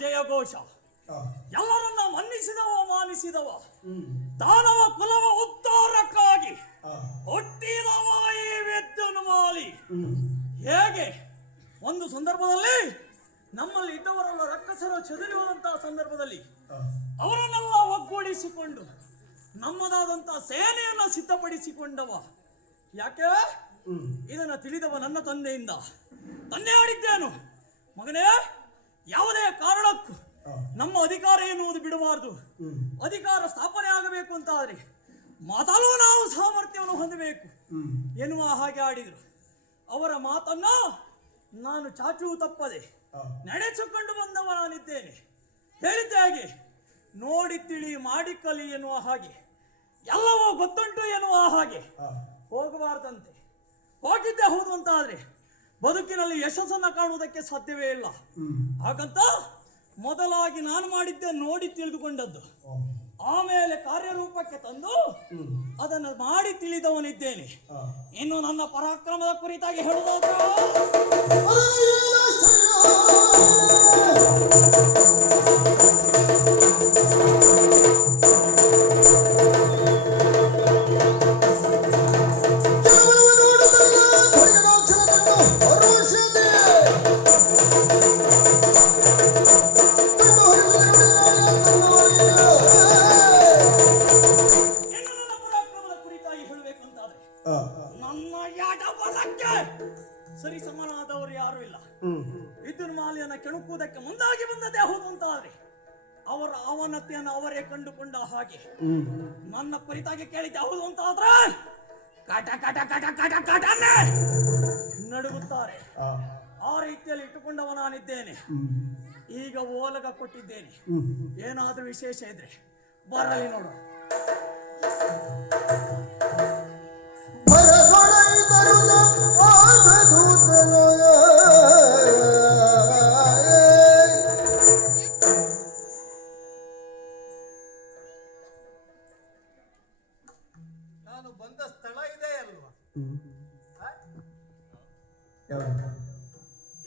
ಜಯಘೋಷ ಎಲ್ಲರನ್ನ ಮನ್ನಿಸಿದವ ಮಾನಿಸಿದವ ದಾನವ ಕುಲವ ಉದ್ಧಾರಕ್ಕಾಗಿ ಹುಟ್ಟಿದವ ಈ ವಿದ್ಯುನ್ಮಾಲಿ. ಹೇಗೆ ಒಂದು ಸಂದರ್ಭದಲ್ಲಿ ನಮ್ಮಲ್ಲಿ ಇದ್ದವರೆಲ್ಲ ರಕ್ಕಸರು ಚದುರಿ ಹೋದಂತಹ ಸಂದರ್ಭದಲ್ಲಿ ಅವರನ್ನೆಲ್ಲ ಒಗ್ಗೂಡಿಸಿಕೊಂಡು ನಮ್ಮದಾದಂತಹ ಸೇನೆಯನ್ನ ಸಿದ್ಧಪಡಿಸಿಕೊಂಡವ. ಯಾಕೆ ಇದನ್ನ ತಿಳಿದವ ನನ್ನ ತಂದೆಯಿಂದ ತಂದೆ ಆಡಿದ್ದೇನು, ಮಗನೇ ಯಾವುದೇ ಕಾರಣಕ್ಕೂ ನಮ್ಮ ಅಧಿಕಾರ ಎನ್ನುವುದು ಬಿಡಬಾರದು. ಅಧಿಕಾರ ಸ್ಥಾಪನೆ ಆಗಬೇಕು ಅಂತ ಆದ್ರೆ ಮೊದಲು ನಾವು ಸಾಮರ್ಥ್ಯವನ್ನು ಹೊಂದಬೇಕು ಎನ್ನುವ ಹಾಗೆ ಆಡಿದರು. ಅವರ ಮಾತನ್ನ ನಾನು ಚಾಚು ತಪ್ಪದೆ ನಡೆಸಿಕೊಂಡು ಬಂದವ ನಾನಿದ್ದೇನೆ. ಹೇಳಿದ್ದೆ ಹಾಗೆ ನೋಡಿ ತಿಳಿ ಮಾಡಿ ಕಲಿ ಎನ್ನುವ ಹಾಗೆ ಎಲ್ಲವೂ ಗೊತ್ತುಂಟು ಎನ್ನುವ ಹಾಗೆ ಹೋಗಬಾರ್ದಂತೆ. ಹೋಗಿದ್ದೆ ಹೌದು ಅಂತ ಆದ್ರೆ ಬದುಕಿನಲ್ಲಿ ಯಶಸ್ಸನ್ನ ಕಾಣುವುದಕ್ಕೆ ಸಾಧ್ಯವೇ ಇಲ್ಲ. ಹಾಗಂತ ಮೊದಲಾಗಿ ನಾನು ಮಾಡಿದ್ದೆ ನೋಡಿ ತಿಳಿದುಕೊಂಡದ್ದು, ಆಮೇಲೆ ಕಾರ್ಯರೂಪಕ್ಕೆ ತಂದು ಅದನ್ನು ಮಾಡಿ ತಿಳಿದವನಿದ್ದೇನೆ. ಇನ್ನು ನನ್ನ ಪರಾಕ್ರಮದ ಕುರಿತಾಗಿ ಹೇಳುವುದಾದ್ರೆ ಸರಿ ಸಮನಾದವರು ಯಾರು ಇಲ್ಲ. ವಿದ್ಯುನ್ಮಾಲಿಯನ್ನ ಕೆಣಕುವುದಕ್ಕೆ ಮುಂದಾಗಿ ಬಂದದೇ ಹೌದು ಅಂತ ಆದ್ರೆ ಅವರ ಅವನತೆಯನ್ನು ಅವರೇ ಕಂಡುಕೊಂಡ ಹಾಗೆ ನನ್ನ ಕುರಿತಾಗಿ ಕೇಳಿದ್ದೆ ಹೌದು ಅಂತ ಆದ್ರೆ ಕಾಟ ಕಾಟ ಕಾಟ ಕಾಟ ಕಾಟನ್ನೇ ನಡುಗುತ್ತಾರೆ. ಆ ರೀತಿಯಲ್ಲಿ ಇಟ್ಟುಕೊಂಡವ ನಾನಿದ್ದೇನೆ. ಈಗ ಓಲಗ ಕೊಟ್ಟಿದ್ದೇನೆ. ಏನಾದ್ರೂ ವಿಶೇಷ ಇದ್ರೆ ಬರಲಿ ನೋಡು. ನಾನು ಬಂದ ಸ್ಥಳ ಇದೆ ಅಲ್ವಾ?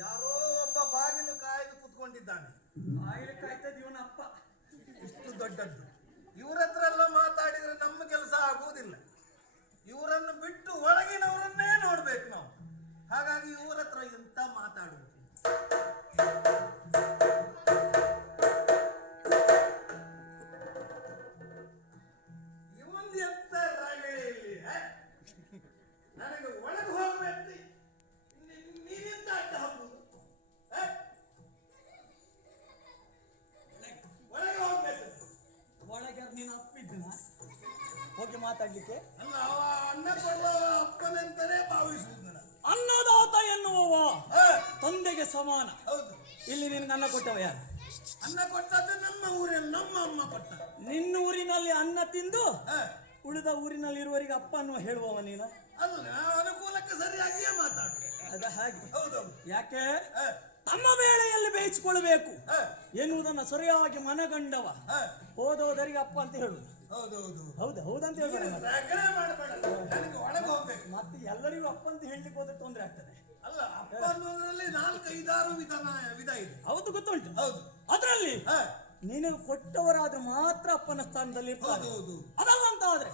ಯಾರೋ ಒಬ್ಬ ಬಾಗಿಲು ಕಾಯ್ದು ಕುತ್ಕೊಂಡಿದ್ದಾನೆ. ಬಾಗಿಲು ಕಾಯ್ತದ ಇವನ ಅಪ್ಪ. ಇಷ್ಟು ದೊಡ್ಡದ್ದು ಇವ್ರ ಹತ್ರ ಎಲ್ಲ ಮಾತಾಡಿದ್ರೆ ನಮ್ಮ ಕೆಲಸ ಆಗುವುದಿಲ್ಲ. ಇವರನ್ನು ಬಿಟ್ಟು ಒಳಗಿನವರನ್ನೇ ನೋಡ್ಬೇಕು ನಾವು. ಹಾಗಾಗಿ ಇವ್ರ ಹತ್ರ ಎಂತ ಮಾತಾಡುವುದು. ಇವೊಂದು ಎಂತ ರಗಳೆ ಇಲ್ಲಿ. ನನಗೆ ಒಳಗೆ ಹೋಗ್ಬೇಕು. ನೀನೆಂತ ಅಡ್ಡ ಹಾಕುವುದು? ಒಳಗೆ ಹೋಗ್ಬೇಕು. ಒಳಗೆ ನೀನು ಅಪ್ಪಿದ್ದನ ಹೋಗಿ ಮಾತಾಡ್ಲಿಕ್ಕೆ ಅಲ್ಲ, ಅವ ಅನ್ನ ಕೊಡುವ ಅಪ್ಪನಂತಾನೆ ಭಾವಿಸುವುದು. ಅನ್ನದಾತ ಎನ್ನುವವ ತಂದೆಗೆ ಸಮಾನ. ಹೌದು. ಇಲ್ಲಿ ನಿನ್ಗೆ ಅನ್ನ ಕೊಟ್ಟವ ಯಾರು? ಅನ್ನ ಕೊಟ್ಟದ್ದು ನಮ್ಮ ಊರಲ್ಲಿ ನಮ್ಮ ಅಮ್ಮ ಕೊಟ್ಟ. ನಿನ್ನ ಊರಿನಲ್ಲಿ ಅನ್ನ ತಿಂದು ಉಳಿದ ಊರಿನಲ್ಲಿ ಇರುವವರಿಗೆ ಅಪ್ಪ ಅನ್ನುವ ಹೇಳುವವ ನೀನು? ಅಲ್ಲ, ಅನುಕೂಲಕ್ಕೆ ಸರಿಯಾಗಿಯೇ ಮಾತಾಡು. ಅದ ಹಾಗೆ. ಹೌದು. ಯಾಕೆ ತಮ್ಮ ಬೇಳೆಯಲ್ಲಿ ಬೇಯಿಸಿಕೊಳ್ಬೇಕು ಎನ್ನುವುದನ್ನ ಸರಿಯಾಗಿ ಮನಗಂಡವ ಹೋದವರಿಗೆ ಅಪ್ಪ ಅಂತ ಹೇಳುದು. ಹೌದು ಹೌದಂತ ಹೇಳ್ಬೇಡ. ಮತ್ತೆ ಎಲ್ಲರಿಗೂ ಅಪ್ಪ ಅಂತ ಹೇಳಲಿಕ್ಕೆ ಹೋದ್ರೆ ತೊಂದರೆ ಆಗ್ತದೆ. ಅಲ್ಲ, ಅಪ್ಪ ಅನ್ನೋದ್ರಲ್ಲಿ 4-5-6 ವಿಧ ಇದೆ. ಹೌದು, ಗೊತ್ತುಂಟು. ಹೌದು. ಅದರಲ್ಲಿ ನಿನಗೆ ಕೊಟ್ಟವರಾದ್ರೆ ಮಾತ್ರ ಅಪ್ಪನ ಸ್ಥಾನದಲ್ಲಿ ಇರ್ತಾರೆ. ಅದಲ್ಲ ಅಂತ ಆದ್ರೆ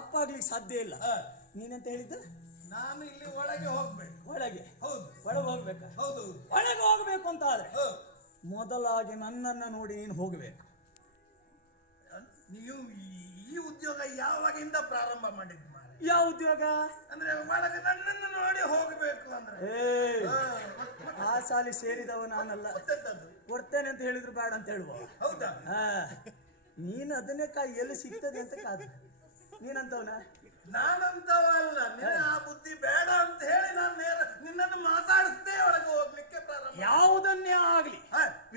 ಅಪ್ಪ ಆಗ್ಲಿಕ್ಕೆ ಸಾಧ್ಯ ಇಲ್ಲ. ನೀನಂತ ಹೇಳಿದ್ದ ನಾನು ಇಲ್ಲಿ ಒಳಗೆ ಹೋಗ್ಬೇಕು. ಒಳಗೆ? ಹೌದು. ಒಳಗೆ ಹೋಗ್ಬೇಕ? ಹೌದು. ಒಳಗೆ ಹೋಗ್ಬೇಕು ಅಂತ ಆದ್ರೆ ಮೊದಲಾಗಿ ನನ್ನನ್ನ ನೋಡಿ ನೀನು ಹೋಗ್ಬೇಕು. ನೀವು ಈ ಉದ್ಯೋಗ ಯಾವಾಗಿಂದ ಪ್ರಾರಂಭ ಮಾಡಿದ್ ಮಾರೆ? ಯಾವ ಉದ್ಯೋಗ ಅಂದ್ರೆ ಒಳಗೆ ನನ್ನನ್ನು ನೋಡಿ ಹೋಗ್ಬೇಕು ಅಂದ್ರೆ? ಆ ಸಾಲಿ ಸೇರಿದವ ನಾನಲ್ಲ. ಕೊಡ್ತೇನೆ ಅಂತ ಹೇಳಿದ್ರು ಬೇಡ ಅಂತ ಹೇಳುವ. ಹೌದಾ? ನೀನು ಅದನ್ನೇ ಎಲ್ಲಿ ಸಿಗ್ತದೆ ಅಂತ ಕಾದು ನೀನಂತವನ? ನಾನಂತವ ಅಲ್ಲ. ನಿನ್ನ ಆ ಬುದ್ಧಿ ಬೇಡ ಅಂತ ಹೇಳಿ ನಾನು ನಿನ್ನನ್ನು ಮಾತಾಡಿಸ್ತೇ ಒಳಗೆ ಹೋಗ್ಲಿಕ್ಕೆ ಪ್ರಾರಂಭ. ಯಾವುದನ್ನೇ ಆಗ್ಲಿ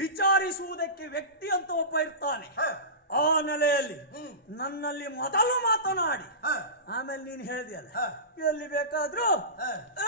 ವಿಚಾರಿಸುವುದಕ್ಕೆ ವ್ಯಕ್ತಿ ಅಂತ ಒಬ್ಬ ಇರ್ತಾನೆ. ಆ ನೆಲೆಯಲ್ಲಿ ನನ್ನಲ್ಲಿ ಮೊದಲು ಮಾತನಾಡಿ ಹ, ಆಮೇಲೆ ನೀನು ಹೇಳಿದೆಯಲ್ಲ ಹ, ಎಲ್ಲಿ ಬೇಕಾದ್ರೂ ಹ. ಆ,